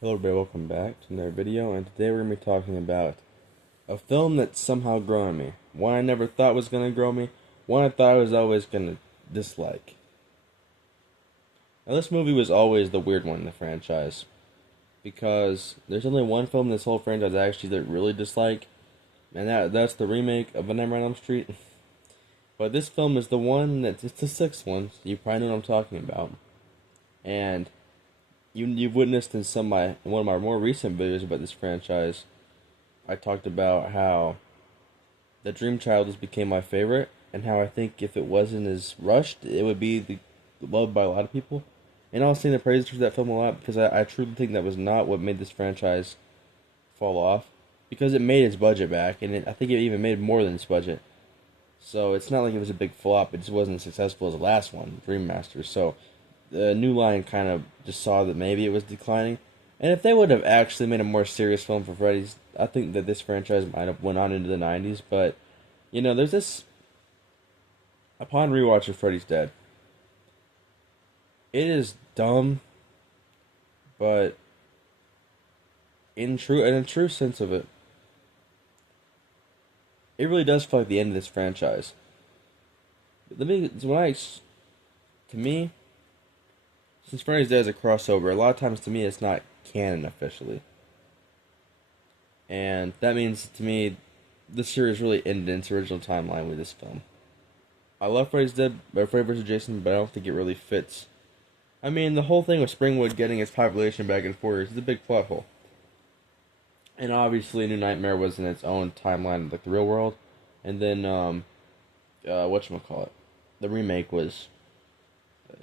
Hello everybody, welcome back to another video, and today we're going to be talking about a film that's somehow growing me. One I never thought was going to grow me, one I thought I was always going to dislike. Now this movie was always the weird one in the franchise, because there's only one film in this whole franchise I actually really dislike, and that's the remake of A Nightmare on Elm Street. But this film is the one it's the sixth one, so you probably know what I'm talking about. And you've witnessed in one of my more recent videos about this franchise, I talked about how the Dream Child just became my favorite, and how I think if it wasn't as rushed, it would be loved by a lot of people. And I was seeing the praises for that film a lot because I truly think that was not what made this franchise fall off, because it made its budget back, and I think it even made more than its budget. So it's not like it was a big flop; it just wasn't as successful as the last one, Dream Master. So the New Line kind of just saw that maybe it was declining. And if they would have actually made a more serious film for Freddy's, I think that this franchise might have went on into the 90s. But, there's this... Upon rewatch of Freddy's Dead, it is dumb, but in a true sense of it, it really does feel like the end of this franchise. To me, since Freddy's Dead is a crossover, a lot of times to me it's not canon officially. And that means to me the series really ended its original timeline with this film. I love Freddy's Dead, Freddy vs. Jason, but I don't think it really fits. I mean, the whole thing with Springwood getting its population back in 4 years is a big plot hole. And obviously, New Nightmare was in its own timeline, like the real world. And then, whatchamacallit, the remake was...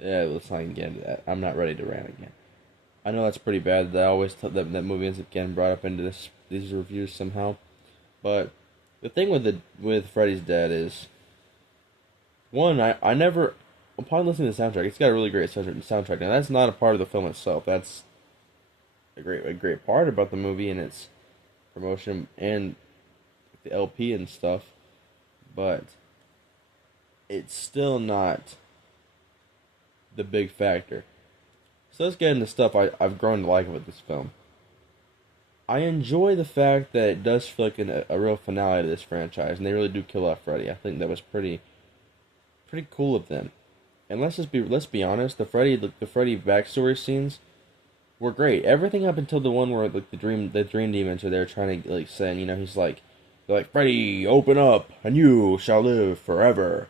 Yeah, let's not even get into that. I'm not ready to rant again. I know that's pretty bad. That I always that movie ends up getting brought up into these reviews somehow. But the thing with Freddy's Dead is, one, I never, upon listening to the soundtrack, it's got a really great soundtrack. Now that's not a part of the film itself. That's a great part about the movie and its promotion and the LP and stuff. But it's still not the big factor. So let's get into stuff I've grown to like with this film. I enjoy the fact that it does feel like a real finale to this franchise, and they really do kill off Freddy. I think that was pretty cool of them. And let's be honest, the Freddy backstory scenes were great. Everything up until the one where like the dream demons are there trying to like saying, he's like, they're like, Freddy, open up and you shall live forever.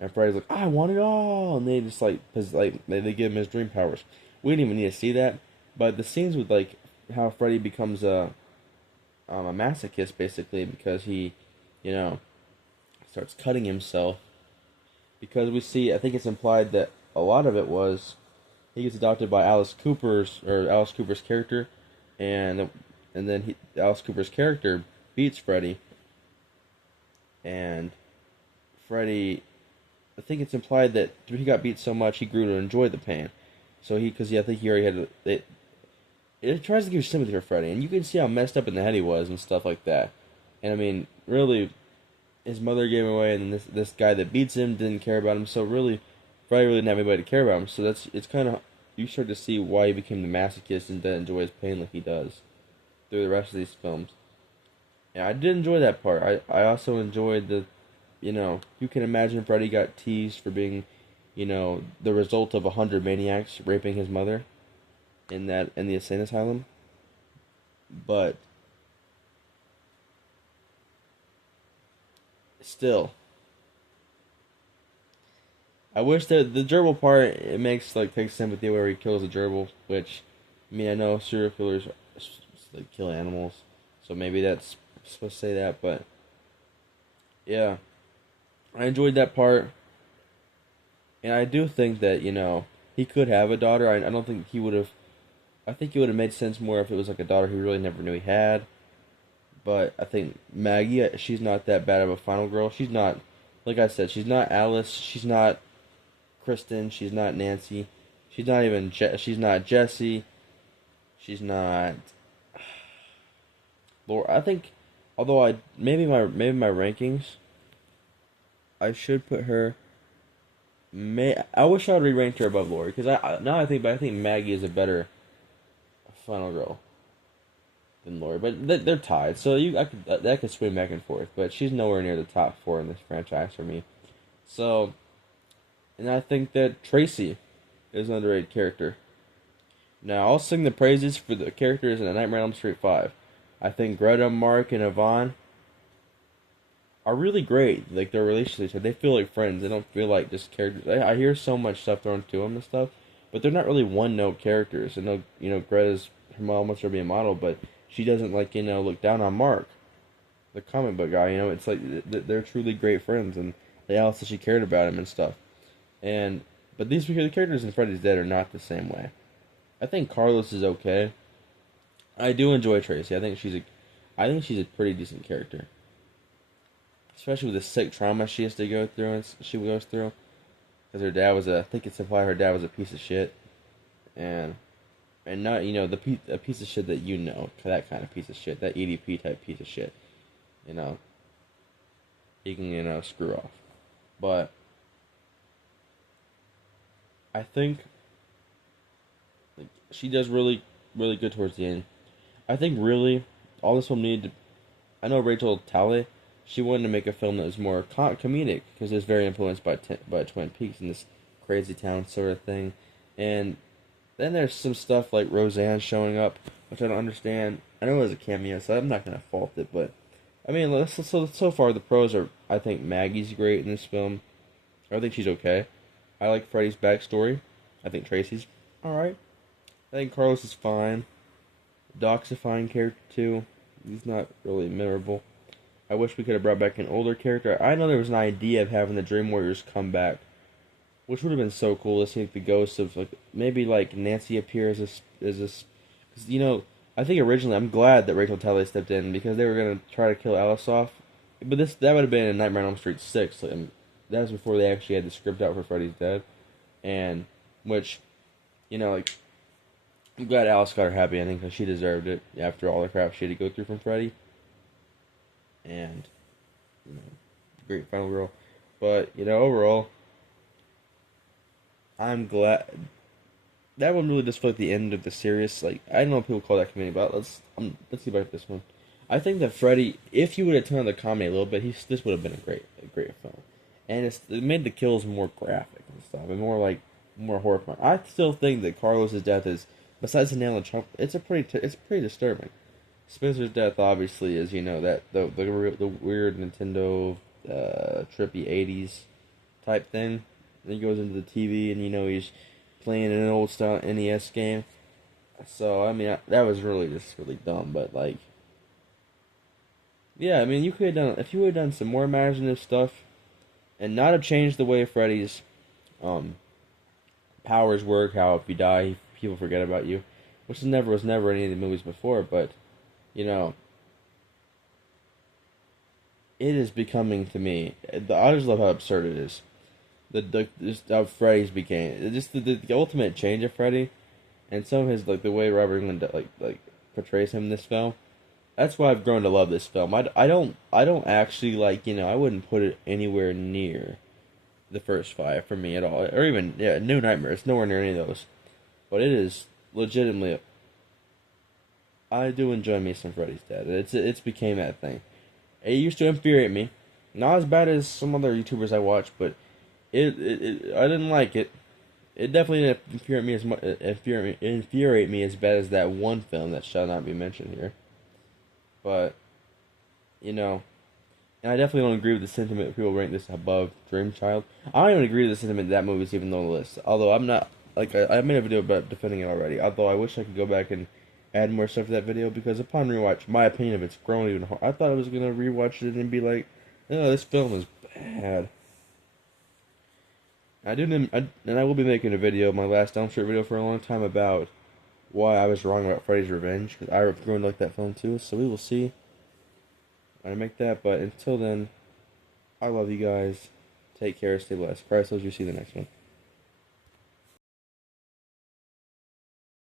And Freddy's like, I want it all, and they just they give him his dream powers. We didn't even need to see that, but the scenes with like how Freddy becomes a masochist basically because he, you know, starts cutting himself because we see, I think it's implied that a lot of it was he gets adopted by Alice Cooper's character, and then Alice Cooper's character beats Freddy, and Freddy, I think it's implied that he got beat so much he grew to enjoy the pain. So I think he already had it. It tries to give you sympathy for Freddy, and you can see how messed up in the head he was and stuff like that. And I mean, really, his mother gave him away, and this guy that beats him didn't care about him. So really, Freddy really didn't have anybody to care about him. So it's kind of, you start to see why he became the masochist and didn't enjoy his pain like he does through the rest of these films. And I did enjoy that part. I also enjoyed you can imagine Freddy got teased for being, the result of 100 maniacs raping his mother in the insane asylum. But still, I wish that the gerbil part, it makes takes sympathy where he kills a gerbil, which, I mean, I know serial killers kill animals, so maybe that's supposed to say that, but yeah, I enjoyed that part. And I do think that, he could have a daughter. I don't think he would have. I think it would have made sense more if it was like a daughter he really never knew he had. But I think Maggie, she's not that bad of a final girl. She's not, like I said, she's not Alice. She's not Kristen. She's not Nancy. She's not Jessie. She's not Laura. I think, although maybe my rankings, I should put her. I wish I would re-ranked her above Lori because now I think Maggie is a better final girl than Lori, but they're tied. So that could swing back and forth. But she's nowhere near the top four in this franchise for me. So, and I think that Tracy is an underrated character. Now I'll sing the praises for the characters in A Nightmare on Elm Street 5. I think Greta, Mark, and Yvonne are really great. Like their relationship, they feel like friends. They don't feel like just characters. I hear so much stuff thrown to them and stuff, but they're not really one note characters. I know Greta's her mom wants her to be a model, but she doesn't like look down on Mark, the comic book guy. It's like they're truly great friends, and they all said she cared about him and stuff. And but these the characters in Freddy's Dead are not the same way. I think Carlos is okay. I do enjoy Tracy. I think she's a pretty decent character, especially with the sick trauma she has to go through and she goes through. Because her dad I think it's implied her dad was a piece of shit, and not a piece of shit that that kind of piece of shit, that EDP type piece of shit, he can screw off, but I think she does really really good towards the end. I think really all this film needed to. I know Rachel Talle, she wanted to make a film that was more comedic because it's very influenced by Twin Peaks and this crazy town sort of thing. And then there's some stuff like Roseanne showing up, which I don't understand. I know it was a cameo, so I'm not gonna fault it. But I mean, so far the pros are. I think Maggie's great in this film. I think she's okay. I like Freddy's backstory. I think Tracy's all right. I think Carlos is fine. Doc's a fine character too. He's not really memorable. I wish we could have brought back an older character. I know there was an idea of having the Dream Warriors come back, which would have been so cool to see the ghosts of maybe Nancy appear as this. Because I think originally I'm glad that Rachel Talle stepped in because they were gonna try to kill Alice off, but that would have been in Nightmare on Elm Street 6. And that was before they actually had the script out for Freddy's Dead, and which, I'm glad Alice got her happy ending because she deserved it after all the crap she had to go through from Freddy. And, great final girl. But, overall, I'm glad. That one really just felt like the end of the series. I don't know what people call that comedy, but let's see about this one. I think that Freddy, if you would have turned the comedy a little bit, this would have been a great film. And it made the kills more graphic and stuff, and more horrifying. I still think that Carlos's death is, besides the nail and chomp, it's pretty disturbing. Spencer's death obviously is that the weird Nintendo trippy 80s type thing. Then he goes into the TV and he's playing an old style NES game. So I mean that was really dumb, but yeah, I mean you could have done if you would have done some more imaginative stuff and not have changed the way Freddy's powers work, how if you die people forget about you, which was never any of the movies before, but it is becoming to me. I just love how absurd it is. Just how Freddy's became just the ultimate change of Freddy, and some of his the way Robert Englund portrays him in this film. That's why I've grown to love this film. I don't actually I wouldn't put it anywhere near the first five for me at all, or even New Nightmare. It's nowhere near any of those, but it is legitimately. I do enjoy me some Freddy's Dead. It's became that thing. It used to infuriate me, not as bad as some other YouTubers I watch, but I didn't like it. It definitely didn't infuriate me as bad as that one film that shall not be mentioned here. But and I definitely don't agree with the sentiment people rank this above Dream Child. I don't even agree with the sentiment that movie's even on the list. Although I'm not I made a video about defending it already. Although I wish I could go back and add more stuff to that video because upon rewatch, my opinion of it's grown even hard. I thought I was gonna rewatch it and be like, "Oh, this film is bad." And I will be making a video, my last Elm Street video for a long time about why I was wrong about Freddy's Revenge because I've grown to like that film too. So we will see when I make that. But until then, I love you guys. Take care. Stay blessed. Christ loves you. See you in the next one.